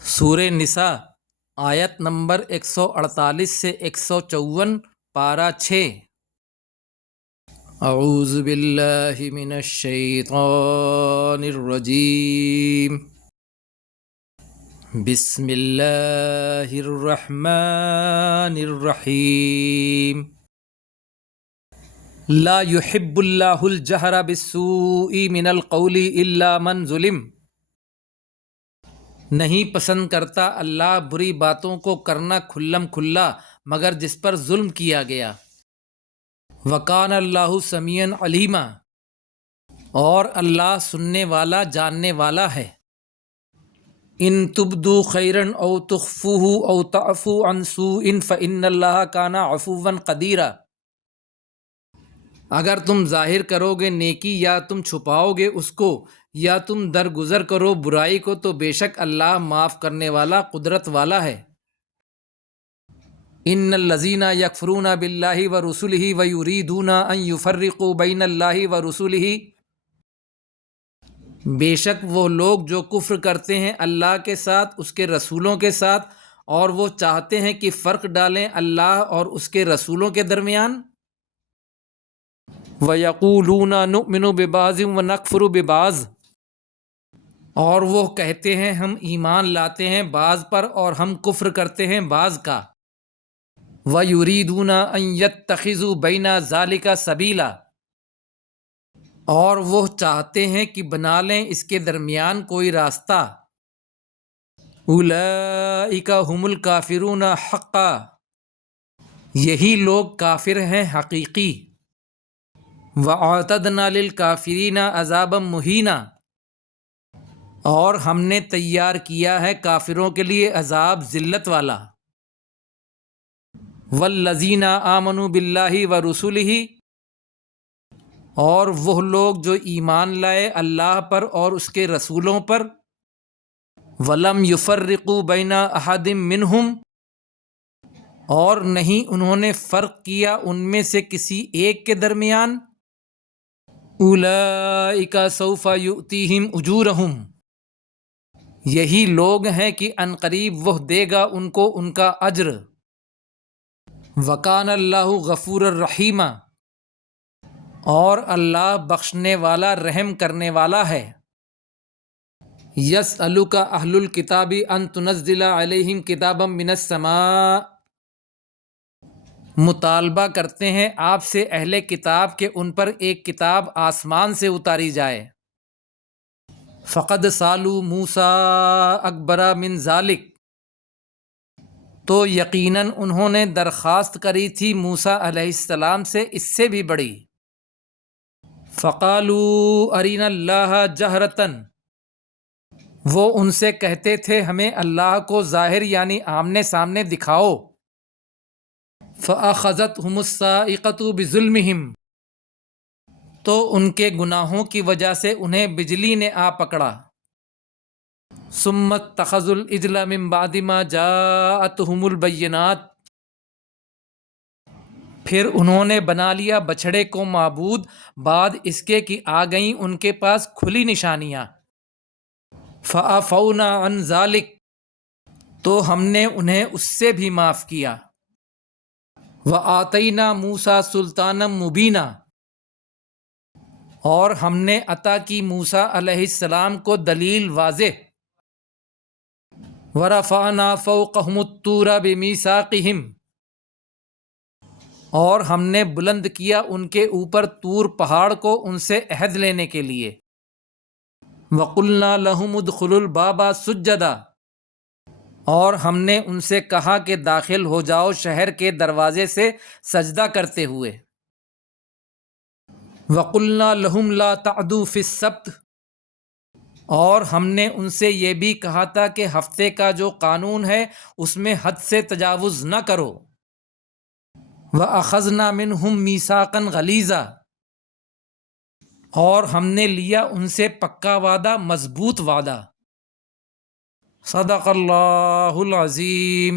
سورہ نساء آیت نمبر 148 سے 154 پارہ 6۔ اعوذ باللہ من الشیطان الرجیم، بسم اللہ الرحمن الرحیم۔ لا يحب اللہ الجہر بالسوء من القول الا من ظلم۔ نہیں پسند کرتا اللہ بری باتوں کو کرنا کھلم کھلا مگر جس پر ظلم کیا گیا۔ وکان اللہ سمیعا علیما، اور اللہ سننے والا جاننے والا ہے۔ ان تبدوا خیرا او تخفوه او تعفوا عن سوء فإن اللہ کان عفوا قدیرا۔ اگر تم ظاہر کرو گے نیکی یا تم چھپاؤ گے اس کو یا تم درگزر کرو برائی کو تو بے شک اللہ معاف کرنے والا قدرت والا ہے۔ ان الذین یکفرون باللہ ورسلہ ویریدون ان یفرقوا بین اللہ ورسلہ، بے شک وہ لوگ جو کفر کرتے ہیں اللہ کے ساتھ اس کے رسولوں کے ساتھ اور وہ چاہتے ہیں کہ فرق ڈالیں اللہ اور اس کے رسولوں کے درمیان۔ وَيَقُولُونَ نُؤْمِنُ بِبَعْضٍ وَنَكْفُرُ بِبَعْضٍ، اور وہ کہتے ہیں ہم ایمان لاتے ہیں بعض پر اور ہم کفر کرتے ہیں بعض کا۔ وَيُرِيدُونَ أَن يَتَّخِذُوا بَيْنَ ذَلِكَ سَبِيلًا، اور وہ چاہتے ہیں کہ بنا لیں اس کے درمیان کوئی راستہ۔ أُولَئِكَ هُمُ الْكَافِرُونَ حَقًّا، یہی لوگ کافر ہیں حقیقی۔ وَأَعْتَدْنَا لِلْكَافِرِينَ عَذَابًا مُهِينًا، اور ہم نے تیار کیا ہے کافروں کے لیے عذاب ذلت والا۔ وَالَّذِينَ آمَنُوا بِاللَّهِ وَرُسُلِهِ، اور وہ لوگ جو ایمان لائے اللہ پر اور اس کے رسولوں پر۔ وَلَمْ يُفَرِّقُوا بَيْنَ أَحَدٍ مِّنْهُمْ، اور نہیں انہوں نے فرق کیا ان میں سے کسی ایک کے درمیان۔ أُولَئِكَ سَوْفَ يُؤْتِيهِمْ أُجُورَهُمْ، یہی لوگ ہیں کہ ان قریب وہ دے گا ان کو ان کا اجر۔ وَكَانَ اللَّهُ غَفُورًا رَحِيمًا، اور اللہ بخشنے والا رحم کرنے والا ہے۔ يَسْأَلُكَ أَهْلُ الْكِتَابِ أَن تُنَزِّلَ عَلَيْهِمْ كِتَابًا مِّنَ السَّمَاءِ، مطالبہ کرتے ہیں آپ سے اہل کتاب کہ ان پر ایک کتاب آسمان سے اتاری جائے۔ فَقَدْ سَأَلُوا مُوسَىٰ أَكْبَرَ مِنْ ذَلِكَ، تو یقیناً انہوں نے درخواست کری تھی موسیٰ علیہ السلام سے اس سے بھی بڑی۔ فَقَالُوا أَرِنَا اللَّهَ جَهْرَةً، وہ ان سے کہتے تھے ہمیں اللہ کو ظاہر یعنی آمنے سامنے دکھاؤ۔ فَأَخَذَتْهُمُ الصَّاعِقَةُ بِظُلْمِهِمْ، تو ان کے گناہوں کی وجہ سے انہیں بجلی نے آ پکڑا۔ ثُمَّ اتَّخَذُوا الْعِجْلَ مِن بَعْدِ مَا جَاءَتْهُمُ الْبَيِّنَاتُ، پھر انہوں نے بنا لیا بچھڑے کو معبود بعد اس کے کہ آ گئیں ان کے پاس کھلی نشانیاں۔ فَعَفَوْنَا عَنْ ذَلِكَ، تو ہم نے انہیں اس سے بھی معاف کیا۔ وَآتَيْنَا مُوسَىٰ سُلْطَانًا مُبِينًا، اور ہم نے عطا کی موسیٰ علیہ السلام کو دلیل واضح۔ وَرَفَعْنَا فَوْقَهُمُ الطُّورَ بِمِيثَاقِهِمْ، اور ہم نے بلند کیا ان کے اوپر طور پہاڑ کو ان سے عہد لینے کے لیے۔ وَقُلْنَا لَهُمُ ادْخُلُوا الْبَابَ سُجَّدًا، اور ہم نے ان سے کہا کہ داخل ہو جاؤ شہر کے دروازے سے سجدہ کرتے ہوئے۔ وَقُلْنَا لَهُمْ لَا تَعْدُوا فِي السَّبْتِ، اور ہم نے ان سے یہ بھی کہا تھا کہ ہفتے کا جو قانون ہے اس میں حد سے تجاوز نہ کرو۔ وَأَخَذْنَا مِنْهُمْ مِيثَاقًا غَلِيظًا، اور ہم نے لیا ان سے پکا وعدہ مضبوط وعدہ۔ صدق اللہ العظیم۔